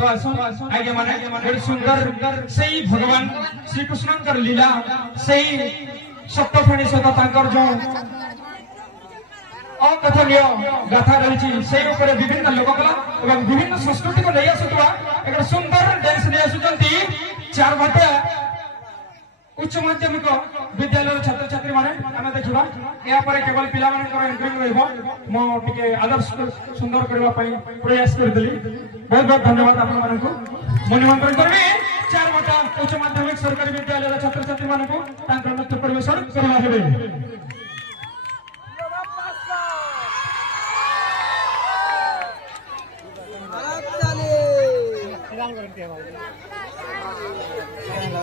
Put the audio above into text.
तो आगे माने सुंदर सही भगवान श्री कृष्ण लीला सही सप्तफणी सहित जो अकथनीय गाथा रही से विभिन्न लोककला और विभिन्न संस्कृति को नहीं आसुवा एक सुंदर डांस नहीं आसुचंती चार भाटा उच्च माध्यमिक विद्यालय छात्र छात्री माने आमे देखिबा या पर केवल पिला मानकर एंकरिंग रहबो मो टिके आदर्श सुंदर करबा पई प्रयास करदली बहुत बहुत धन्यवाद आपन मानकु मो निमंत्रण करबी चार भाटा उच्च माध्यमिक सरकारी विद्यालय छात्र छात्री मानकु तांकर नृत्य परिवेशन करबा हेबे